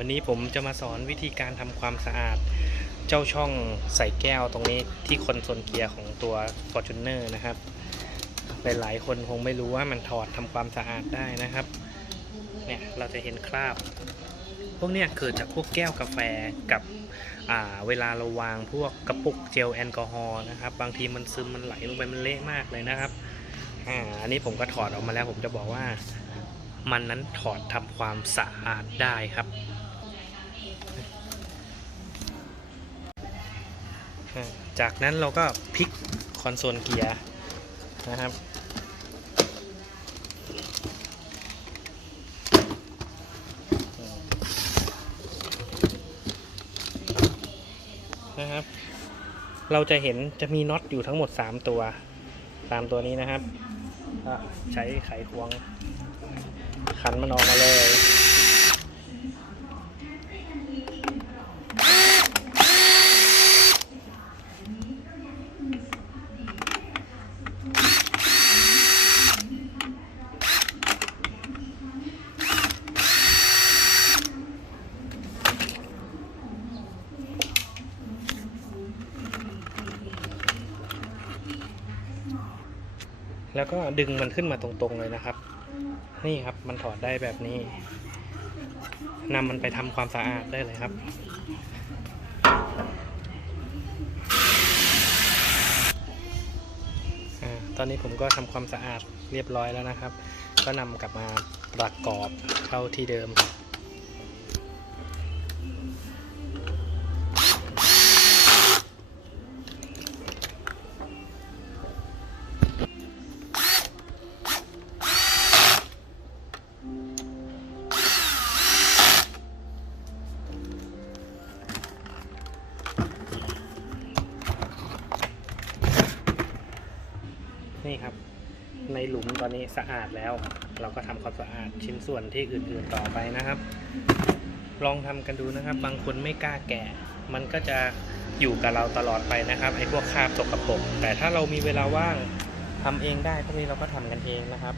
วันนี้ผมจะมาสอนวิธีการทำความสะอาด เจ้าช่องใส่แก้วตรงนี้ที่คอนโซลเกียร์ของตัว Fortuner นะครับ หลายๆคนคงไม่รู้ว่ามันถอดทำความสะอาดได้นะครับ เนี่ยเราจะเห็นคราบ พวกเนี้ยเกิดจากพวกแก้วกาแฟกับอ่าเวลาเราวางพวกกระปุกเจลแอลกอฮอล์นะครับ บางทีมันซึมมันไหลลงไปมันเละมากเลยนะครับอ่าอันนี้ผมก็ถอดออกมาแล้วผมจะบอกว่ามันนั้นถอดทำความสะอาดได้ครับ จากนั้นเราก็พลิกคอนโซลเกียร์นะครับ นะครับ เราจะเห็นจะมีน็อตอยู่ทั้งหมด 3 ตัวตามตัวนี้นะครับ ใช้ไขควงขันมันออกมาเลย แล้วก็ดึงมันขึ้นมาตรงๆเลยนะครับ นี่ครับมันถอดได้แบบนี้นำมันไปทำความสะอาดได้เลยครับอตอนนี้ผมก็ทำความสะอาดเรียบร้อยแล้วนะครับ ก็นำกลับมาประกอบเข้าที่เดิม นี่ครับ ในหลุมตอนนี้สะอาดแล้ว เราก็ทำความสะอาดชิ้นส่วนที่อื่นๆต่อไปนะครับ ลองทำกันดูนะครับ บางคนไม่กล้าแกะ มันก็จะอยู่กับเราตลอดไปนะครับไอ้พวกคราบสกปรกแต่ถ้าเรามีเวลาว่างทำเองได้พวกนี้เราก็ทำกันเองนะครับ